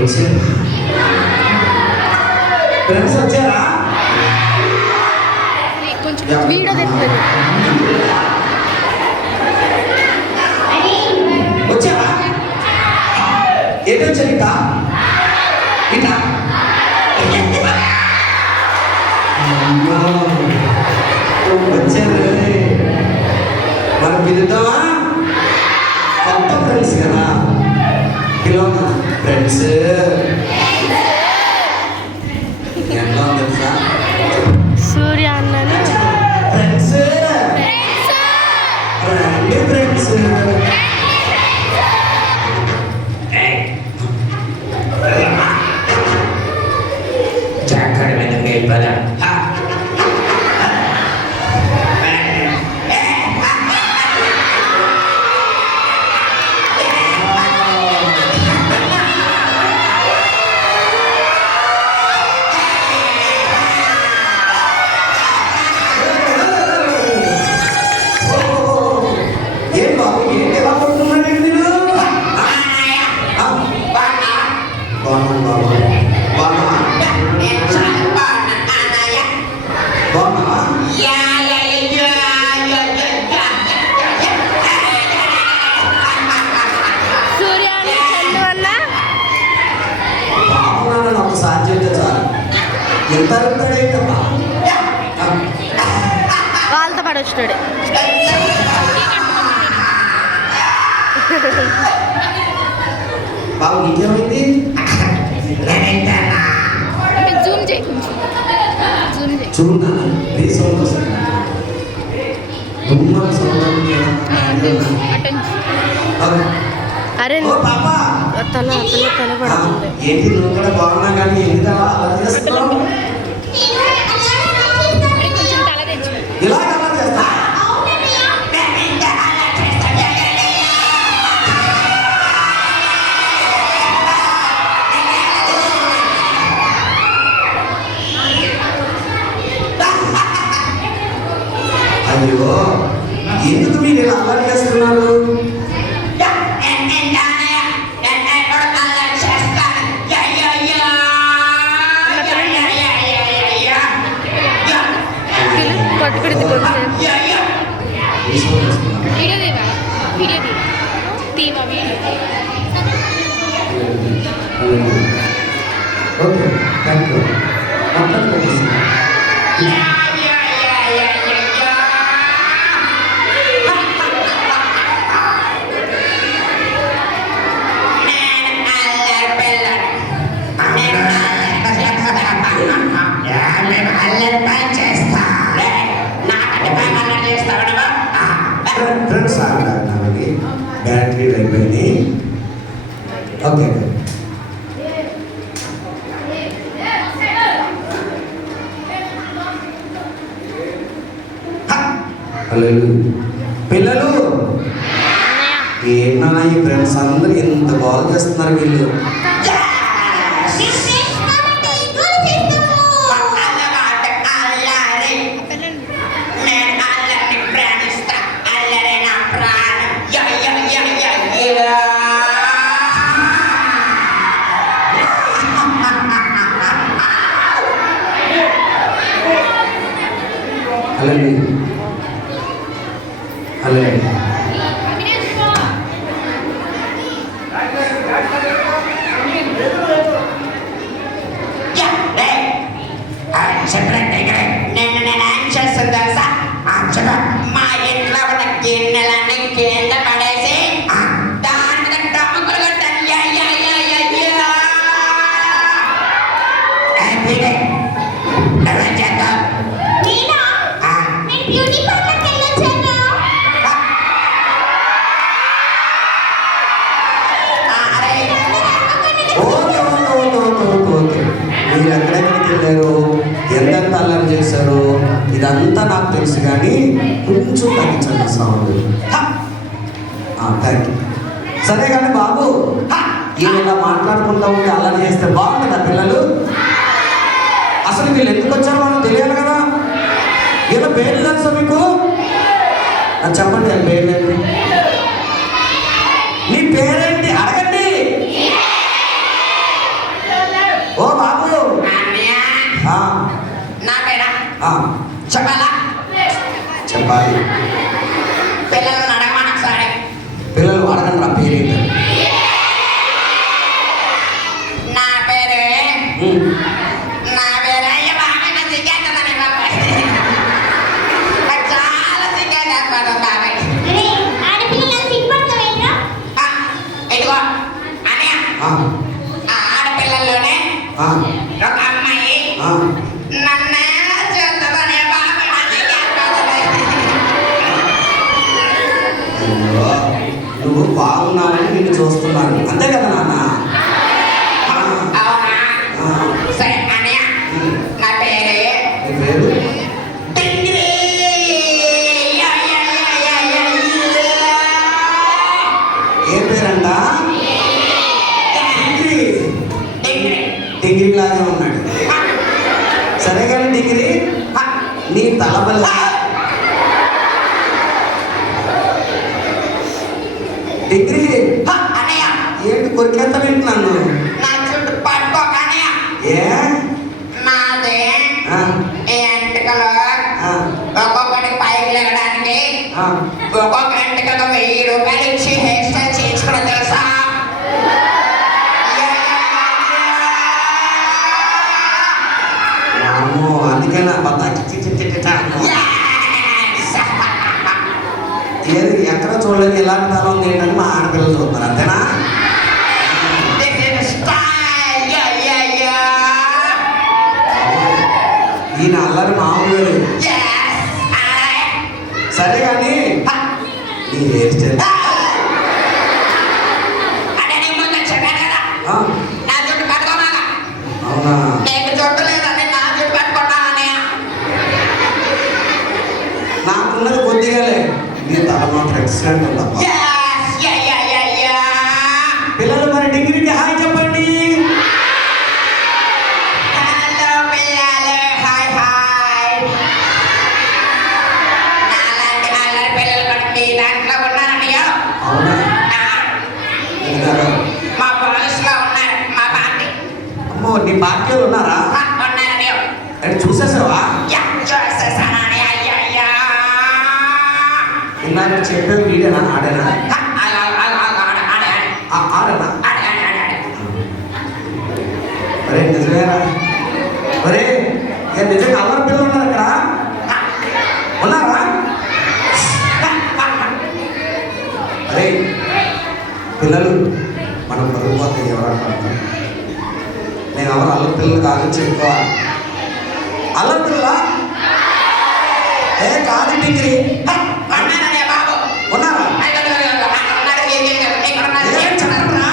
వచ్చారు ఫ్రెండ్స్ వచ్చారా? కొంచెం వీడియో తెస్తుంది. వచ్చారా? ఏదో వచ్చారు ఇట ఇట వచ్చారు. మనం పిలుద్దామా? కొత్త ఫ్రెండ్స్ కదా, పిలవనా? ఫ్రెండ్స్ ఎలా తెలుసా? సూర్య అన్నను ఫ్రెండ్స్ రండి ఫ్రెండ్స్. జాగ్రత్త వెళ్ళిపోదా? ఎంత అడుగుతాడేంటమ్మా? వాళ్ళతో పాటు వచ్చినాడు. బాబు ఇంకేమైంది? జూమ్ చేయి, చూడనా? సౌండ్ వస్తుంది. అరే పాపా తల పడుతుంది. ఏంటి నువ్వు కూడా బాగున్నా కానీ ఎంత అలా చేస్తున్నావు? ఇలా అలా చేస్తా? అయ్యో ఎందుకు మీరు ఇలా అలా చేస్తున్నారు? Okay thank you. ఫ్రెండ్స్ ఆగడానికి బ్యాటరీ అయిపోయింది. ఓకే పిల్లలు ఏంటన్నా ఈ ఫ్రెండ్స్ అందరూ ఎంత బాగా చేస్తున్నారు వీళ్ళు. మా ఇంట్లో ఉన్న గిన్నెలన్నీ కింద పడేసి దాని డమ్మకులు మీరు ఎక్కడెక్కడికి వెళ్ళారు, ఎంతెంత అల్లరి చేశారు ఇదంతా నాకు తెలుసు, కానీ కొంచెం తగ్గించండి సౌండ్. Thank you. సరే కానీ బాబు ఇలా మాట్లాడుకుంటూ ఉంటే అల్లరి చేస్తే బాగుంటుందా పిల్లలు? అసలు వీళ్ళు ఎందుకు వచ్చారో మనకు తెలియాలి కదా. ఇలా పేర్లు తెలుసా మీకు? చెప్పండి ఆ పేర్లేంటి? నీ పేరేంటి అడగండి. నా పేరు అయ్య బాబాయ్ నా సిగ్గేస్తున్నాను బాబాయ్ నాకు చాలా సిగ్గేస్తాను బాబాయ్ ఇదిగో అని ఆడపిల్లల్లోనే ఒక అమ్మాయి నన్ను చేస్తుందనే బాబాయ్ నా సిగ్గేస్తాను. నువ్వు బాగున్నావని నిన్ను చూస్తున్నాను, అంతే కదా నాన్న? సరే అన్నయ్య నా పేరే నీ పేరు టింగిరి. ఏ పేరంట? డిగ్రీ లాగా ఉన్నాడు. సరే కానీ డిగ్రీ నీ తలబల డిగ్రీ అన్నయ్య ఏంటి కొరికేత వింటున్నాను? నా చుట్టూ పట్టుకోక అన్నయ్య. ఏ నాదే ఆ, ఈ ఎంటికలు ఆ, ఒక్కొక్కటి పైకి లేవడానికి ఆ. ఒక్కొక్క ఎంటికలు 1000 రూపాయలు ఇచ్చి హెయిర్ స్టైల్ చేయించుకోవడం తెలుసా? అమ్మో, అందుకే నా బత్త ఏది ఎక్కడ చూడలేదు ఇలాంటి తనం ఉంది ఏంటని మా ఆడపిల్లలు చూస్తున్నారు, అంతేనా? This is style. ఈయన అల్లరి మామూలు. Yes. సరే కానీ నీ హెయిర్ స్టైల్ అంటే నీకు ముందు చెప్పాను కదా నా జుట్టు పట్టుకోమాక. అవునా? నీకు జుట్టు లేదని నా జుట్టు పట్టుకున్నానని. నాకున్నది కొద్దిగాలే, నీ తల మాత్రం ఎక్సలెంట్ ఉందమ్మా. పిల్లలు మరి డిగ్రీకి హాయ్ చెప్పండి. హలో పిల్లలు, హాయ్ హాయ్. నాలాంటి నల్లరి పిల్లలు కూడా మీ దాంట్లో ఉన్నారన్నయ్య. అవునా? ఎందుకరా? మా బాయ్స్ లో ఉన్నారు, మా పార్టీ అమ్మో, నీ పార్టీలు ఉన్నారా? ఉన్నారన్నయ్య. అంటే చూసేసావా? చూసేసానని అయ్యయ్యా. ఇందాక చెప్పేది వీడేనా ఆడేనా? ఆడనా? అరే నిజమేరా? అరే నిజంగా అల్లరి పిల్లలు ఉన్నారు ఇక్కడ, ఉన్నారా? అరే పిల్లలు మనం పరుగుపోతే ఎవరు అంటారు? నేను ఎవరు అల్లరి పిల్లలు కాదు చెప్పుకోవాలి. అల్లరి పిల్లల ఏ కాదు డిగ్రీ అన్నాననే బాబు ఉన్నారా? ఏం చెప్పరా?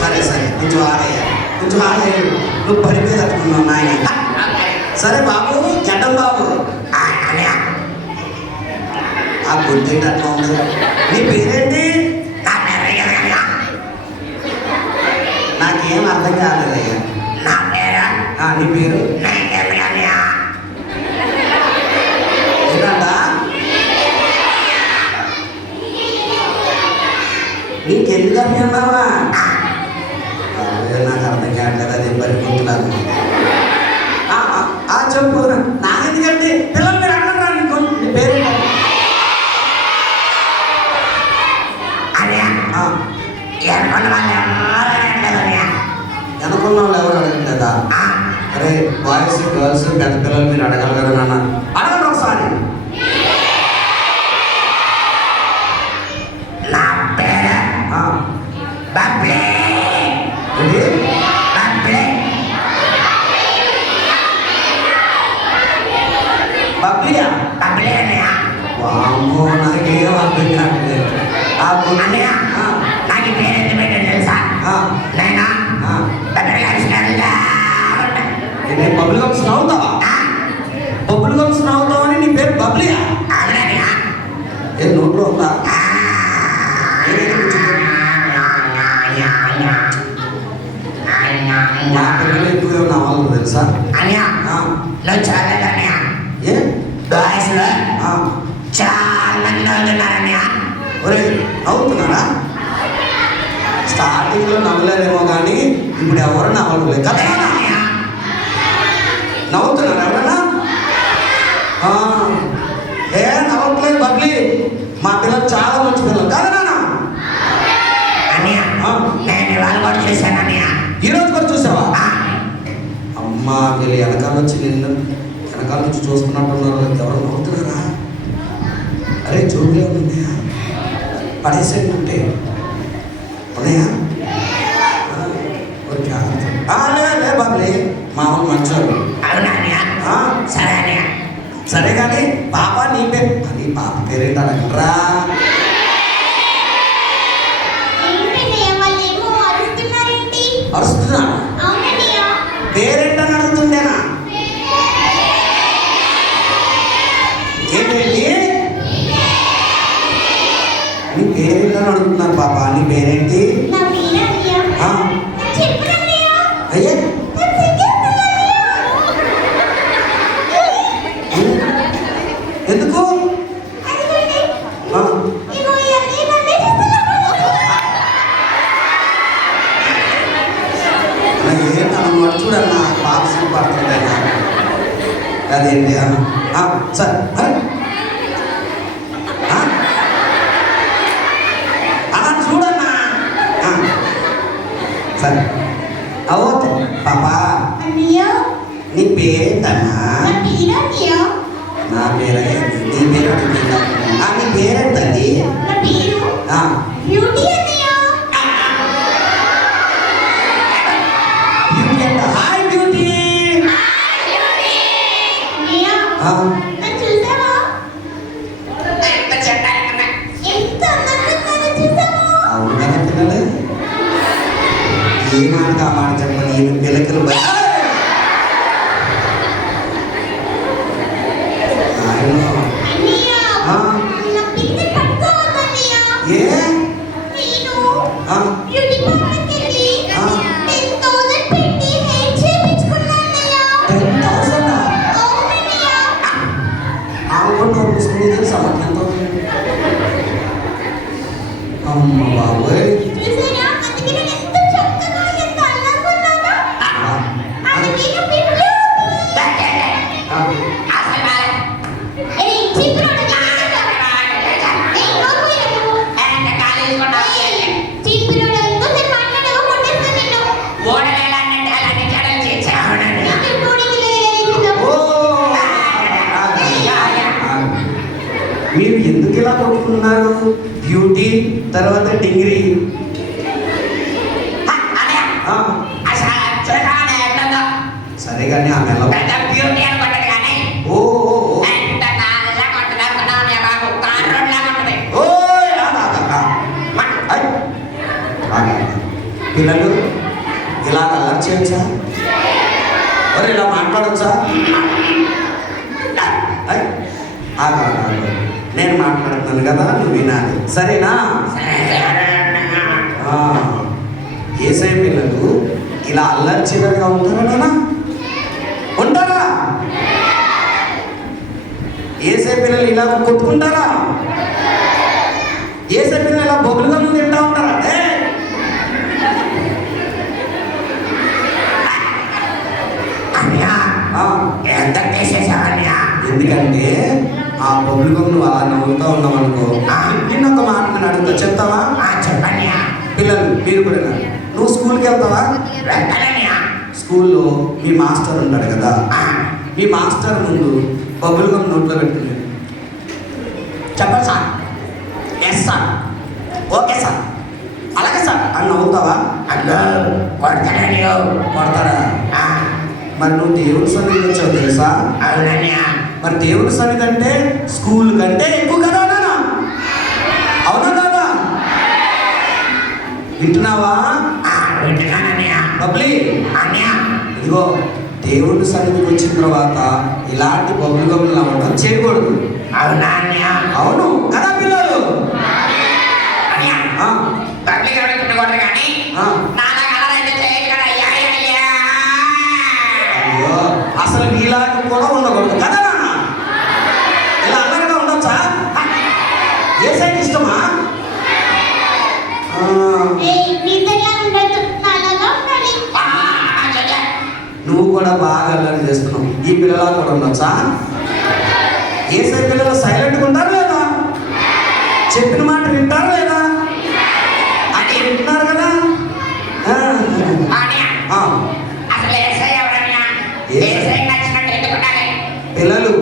సరే సరే, కొంచెం ఆడయ్యా, కొంచెం ఆడయ్యాడు. నువ్వు పని మీద తట్టుకున్నావు నాయన. సరే బాబు, జడ్డం బాబు, ఆ గుర్తేంటి అట్లా ఉంది? నీ పేరేంటి? నాకేం అర్థం కాలేదయ్యా. నీ పేరు ఏంటంట? నీకెందుకు అన్నావా? నాకు అర్థం కావట్లేదు, అది పరిగెత్తులాగా. చెప్పు, నాకెందుకంటే పిల్లలు మీరు అన్నారా? నీకు నీ పేరు అనుకున్న వాళ్ళు ఎవరు అడగట్లేదా? అరే బాయ్స్ గర్ల్స్ పెద్ద పిల్లలు మీరు అడగాలి కదా నాన్న, అడగండి ఒకసారి. నా పేరు బబ్లీ. ఏంటి? బబ్లీ. బబ్లియా? బబ్లీ అన్నయ్య. వామ్మో, నాకేం అర్థం కావట్లేదు. అన్నయ్య నాకు ఈ పేరు ఎందుకు పెట్టాను తెలుసా? నేను నేను బబుల్ గమ్స్ నవ్వుతావా? బబుల్ గమ్స్ నవ్వుతావని నీ పేరు బబ్లియా? ఏ నోట్లో ఉందా? మా పిల్లలు ఎక్కువ ఉన్న వాళ్ళు తెలుసా? ఏ చాలా మంది నవ్వుతున్నారన్నయ్య. ఒరే నవ్వుతున్నారా? స్టార్టింగ్లో నవ్వలేదేమో కానీ ఇప్పుడు ఎవరు నవ్వలేదు కదా? నవ్వుతున్నారు ఎవరన్నా? ఏ మా పిల్లలు చాలా మంచి పిల్లలు కదా నాన్న? అన్నయ్య నేను ఇవాళ కూడా చూశాను అన్నయ్య. ఈరోజు కూడా చూసావా? అమ్మా వీళ్ళు వెనకాల వచ్చి నిన్ను వెనకాల నుంచి చూస్తున్నట్టున్నారు. ఎవరు నవ్వుతున్నారా? అరే జోబులే ఉన్నాయా? పడేసేయండి ఉంటే ఉన్నాయా? లే బాబులే మా వాళ్ళు మంచోళ్ళు. అవునా అన్నయ్య? సరే అన్నయ్య. సరే కానీ పాప నీ పేరు నీ పాప పేరేంటి అడగరా? అరుస్తున్నా పేరేంటని అడుగుతుందేనా? ఏంటండి నీ పేరేంటని అడుగుతున్నారు పాప. నీ పేరేంటి? అయ్యే ఎందుకు? చూడన్నా బాగా పడుతుందన్నా అదేంటి సరే అలా చూడన్నా సరే అవతే పాపా నీ పేరేంటన్నా? నా పేరే నీ పేరు నీ పేరేంటండి? బ్యూటీ అంట. Hi beauty. అవును కదా పిల్లలు ఏ మాట ఆ మాట చెప్పని ఏమి పిల్లకలు అమ్మ బాబోయ్ మీరు ఎందుకు ఇలా కొట్టుకున్నారు? బ్యూటీ తర్వాత డిగ్రీ. సరే కానీ ఆమె పిల్లలు ఇలా అల్లరి చేయొచ్చా? మరి ఇలా మాట్లాడచ్చా? నేను మాట్లాడుతున్నాను కదా నువ్వు వినాలి సరేనా? ఏసై పిల్లలు ఇలా అల్లరి చిల్లరగా ఉంటారా నాన్న? ఉంటారా? ఏసై పిల్లలు ఇలా కొట్టుకుంటారా? ఏసై పిల్లలు ఇలా బొబ్బులుగా ముందు తింటా ఉంటారా? ఎందుకంటే ఆ బొబ్బులుగా నువ్వు అలా నవ్వుతూ ఉన్నావు అనుకో. నిన్నొక మాట నేను అడుగుతా చెప్తావా? చెప్పండి. పిల్లలు మీరు కూడా నువ్వు స్కూల్కి వెళ్తావా? స్కూల్లో మీ మాస్టర్ ఉంటాడు కదా, మీ మాస్టర్ ముందు బబుల్ గమ్ నోట్లో పెట్టుకుని చెప్పండి sir, yes sir, okay sir, అలాగే సార్ అని నవ్వుతావా? కొడతాడా? మరి నువ్వు దేవుడి సన్నిధి వచ్చావు తెలుసా? మరి దేవుడి సన్నిధి అంటే స్కూల్ కంటే ఎక్కువ కదా నాన్న? అవునా కదా? వింటున్నావా? బబ్లీ ఇదిగో దేవుడి సన్నిధికి వచ్చిన తర్వాత ఇలాంటి బబుల్ గమ్లు అవ్వడం చేయకూడదు. అవును కదా పిల్లలు? అసలు ఇలాంటి కూడా ఉండకూడదు కదా నాన్న? ఇలా అందరిగా ఉండొచ్చా? ఏ సైడ్ ఇష్టమా? నువ్వు కూడా బాగా అల్లరి చేస్తున్నావు. ఈ పిల్లలా కూడా ఉండొచ్చా? ఏ సైడ్ పిల్లలు సైలెంట్గా ఉంటారు లేదా? చెప్పిన మాట వింటారా లేదా? అక్కడ వింటున్నారు కదా. అన్నయ్య ఆ, అసలు ఏసై ఎవరన్నయ్య? ఏసై నచ్చినట్టు ఎందుకు ఉండాలి? పిల్లలు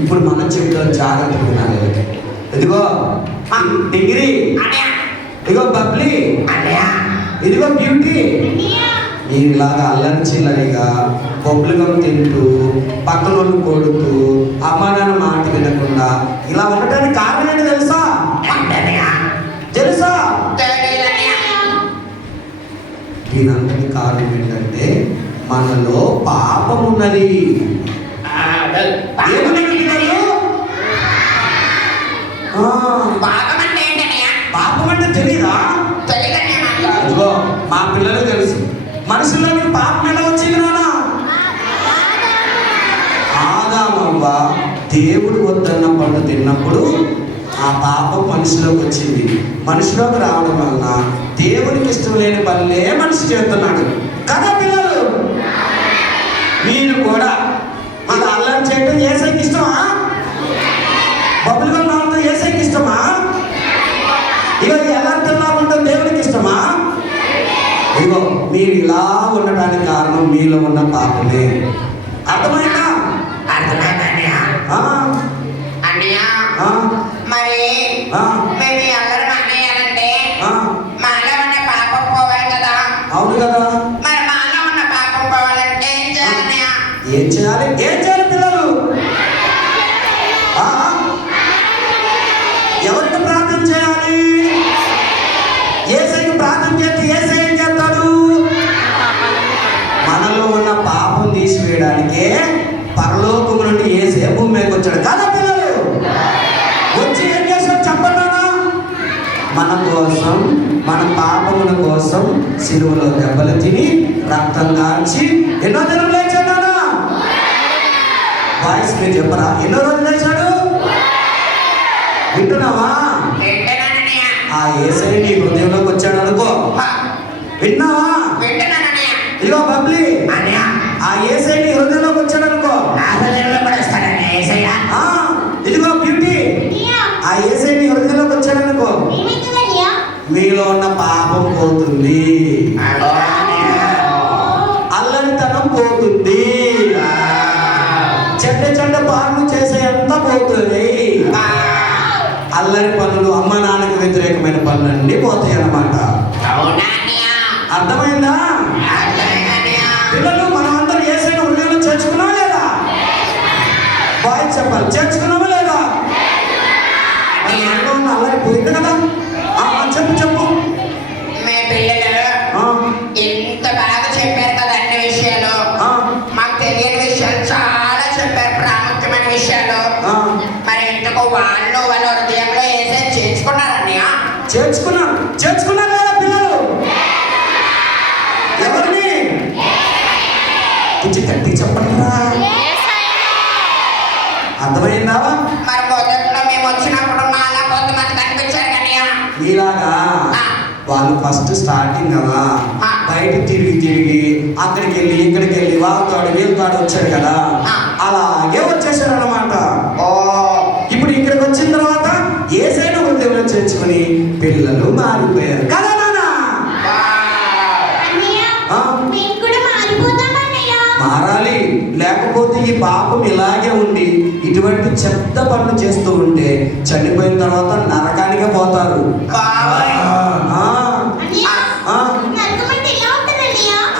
ఇప్పుడు మనం చెప్తాం, జాగ్రత్తగా వినాలి. ఇదిగో డిగ్రీ, అన్నయ్య ఇదిగో బబ్లీ, అన్నయ్య ఇదిగో బ్యూటీ. మీలాగా అల్లరి చిల్లరిగా బొబ్బులుగం తింటూ పక్కన వాళ్ళు కొడుతూ అమ్మ నాన్న మాట వినకుండా ఇలా ఉండటానికి కారణం ఏంటి తెలుసా? ఏంటన్నయ్య? తెలుసా? తెలియదన్నయ్య. దీనంతటి కారణం ఏంటంటే మనలో పాపం ఉన్నది. ఏమన్నది పిల్లలు? పాపం అంటే ఏంటన్నయ్య? పాపం అంటే తెలీదా? తెలియదన్నయ్య నాకు. ఇదిగో మా పిల్లలు తెలుసు. మనుషుల్లోకి పాపం ఎలా వచ్చింది నాన్న? ఆదామవ్వ దేవుడు వద్దన్న పండు తిన్నప్పుడు ఆ పాపం మనిషిలోకి వచ్చింది. మనిషిలోకి రావడం వలన దేవునికి ఇష్టం లేని పనులే మనిషి చేస్తున్నాడు కదా పిల్లలు. మీరు కూడా అలా అల్లరి చేయడం ఏసైకి ఇష్టమా? బబ్బులుగా నాలుగు ఏసైకి ఇష్టమా? ఇక ఎలా తిన్నా ఉంటుంది దేవునికి ఇష్టమా? ఇగో మీరు ఇలా ఉండటానికి కారణం మీలో ఉన్న పాపమే. అర్థమైందా? అర్థమైందన్నయ్య. ఆ, అన్నయ్య ఆ, మరి ఆ, మేము ఈ అల్లరి మానేయాలంటే ఆ, మాలో ఉన్న పాపం పోవాలి కదా. అవును కదా. మరి మాలో ఉన్న పాపం పోవాలంటే ఏం చేయాలన్నయ్య? ఏం చేయాలి? ఏం చేయాలి పిల్లలు? ఆ, ఎవరికి ప్రార్థన చేయాలి? ఏసైకి ప్రార్థన చేస్తే ఏసై ఏం చేస్తాడు? మనలో ఉన్న పాపం తీసివేయడానికే పరలోకం నుండి ఏసై భూమి మీదకి వచ్చాడు కదా పిల్లలు. వచ్చి ఏం చేశాడు చెప్పండి. మన కోసం, మన పాపముల కోసం సిలువలో దెబ్బలు తిని రక్తం కార్చి ఎన్నో దినం లేచాడు. వాయిస్ మీరు చెప్పరా? ఎన్నో రోజులు లేచాడు? వింటున్నావా? వింటున్నానన్నయ్య. ఆ ఏసై నీ హృదయంలోకి వచ్చాడు అనుకో. విన్నావా? వింటున్నానన్నయ్య. ఇదిగో బబ్లీ, అన్నయ్య ఆ ఏసై నీ హృదయంలోకి వచ్చాడు అనుకో. నా హృదయంలో కూడా వస్తాడన్నయ్య యేసయ్య. ఆ, ఇదిగో బ్యూటీ, ఆ ఏసై నీ హృదయంలోకి వచ్చాడు అనుకో. మీలో ఉన్న పాపం పోతుంది, అల్లరితనం పోతుంది, చెడ్డ చెడ్డ పనులు చేసే అంత పోతుంది. అల్లరి పనులు, అమ్మ నాన్నకు వ్యతిరేకమైన పనులన్నీ పోతాయి అన్నమాట. అవునా అన్నయ్య? అర్థమైందా? అర్థమైందన్నయ్య. పిల్లలు మనమందరం ఏసైన హృదయంలో చేర్చుకున్నావా లేదా? బాయ్ చెప్పాలి, చేర్చుకున్నావా లేదా? మనలో ఉన్న అల్లరి పోయింది కదా. చెప్పు చెప్పు. మీ పిల్లలు ఆ, ఇంత బాగా చెప్పారు కదా అన్ని విషయాలు. ఆ, మాకు తెలియని విషయాలు చాలా చెప్పారు, ప్రాముఖ్యమైన విషయాలు. ఆ. మరి ఇంతకు వాళ్ళు వాళ్ళ హృదయంలో ఏసై చేర్చుకున్నారన్నయ్య? చేర్చుకున్నాను. చేర్చుకున్నారు లేదా పిల్లలు? ఎవరిని? కొంచెం గట్టి చెప్పండిరా. అర్థమైందా? మరి మొదట్లో మేము వచ్చినప్పుడు మాలా కొంతమంది కనిపించారు కన్నయ్య. మీలాగా వాళ్ళు ఫస్ట్ స్టార్టింగ్ కదా, బయట తిరిగి తిరిగి అక్కడికి వెళ్ళి ఇక్కడికి వెళ్ళి వాళ్ళతో వీళ్ళతో వచ్చాడు కదా, అలాగే వచ్చేసారు అన్నమాట. ఓ ఇప్పుడు ఇక్కడికి వచ్చిన తర్వాత ఏసైనా హృదయంలో చేర్చుకుని పిల్లలు మారిపోయారు కదా నాన్న. ఆ? మారాలి, లేకపోతే ఈ పాపం ఇలాగే ఉండి ఇటువంటి చెత్త పనులు చేస్తూ ఉంటే చనిపోయిన తర్వాత నరకానికే పోతారు. బాబాయ్. ఆ, ఆ,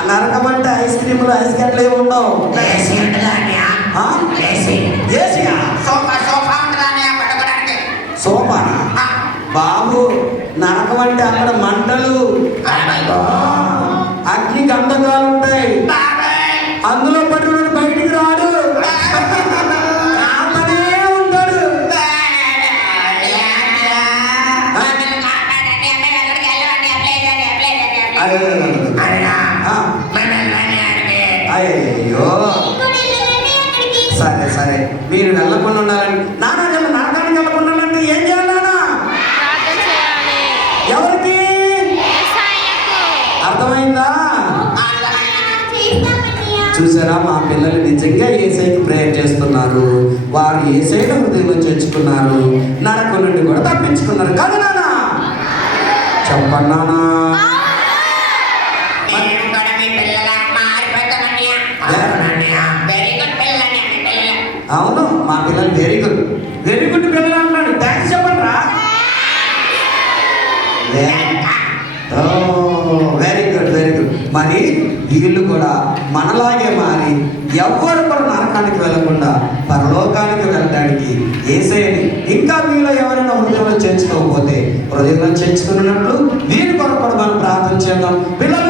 నరకం అంటే ఐస్ క్రీములు ఐస్ గడ్డలు ఏమి ఉండవు. ఏసీ ఉంటుందా అన్నయ్య? ఆ? ఏసీ. ఏసియా? సోఫా ఉంటుందా అన్నయ్య పడుకోవడానికి? సోపానా? ఆ. బాబు, నరకం అంటే అక్కడ మంటలు, అగ్ని గంధకాలు ఉంటాయి. బాబాయ్. అందులో పట్టుకుని బయటికి రాడు, కాపనే ఉంటాడు. అయ్యో, సరే సరే, మీరు వెళ్ళకుండా ఉండాలని నాన్న, నరకానికి వెళ్ళకుండా ఉండాలంటే ఏం చేయాలి నాన్న? ప్రార్థన చేయాలి. ఎవరికి? యేసయ్యకు. అర్థమైందా? చూసారా, మా పిల్లలు నిజంగా యేసయ్యకి ప్రేయర్ చేస్తున్నారు. వారు యేసయ్యను హృదయంలో చేర్చుకున్నారు, నరకం నుండి కూడా తప్పించుకున్నారు. కానీ నాన్న చెప్పండి నాన్న. నేను కూడా మీ పిల్లలా మారిపోతానన్నయ్య. వెరీ గుడ్ పిల్లలని మీ పిల్లలు. అవును, మా పిల్లలు వెరీ గుడ్ పిల్లలు అంటున్నాడు. థ్యాంక్స్ చెప్పండి రా. Very good. మరి వీళ్ళు కూడా మనలాగే మారి ఎవ్వరు కూడా నరకానికి వెళ్ళకుండా పరలోకానికి వెళ్ళడానికి యేసయ్యని ఇంకా మీలో ఎవరైనా హృదయంలో చేర్చుకోకపోతే హృదయంలో చేర్చుకున్నట్లు వీరి కొరకు కూడా మనం ప్రార్థన చేద్దాం. పిల్లలు